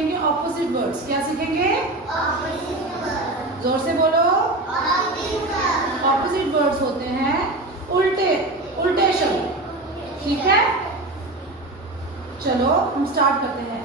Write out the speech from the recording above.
सीखेंगे opposite words. क्या सीखेंगे? जोर से बोलो। ऑपोजिट वर्ड्स होते हैं उल्टे उल्टे शब्द। ठीक है, चलो हम स्टार्ट करते हैं।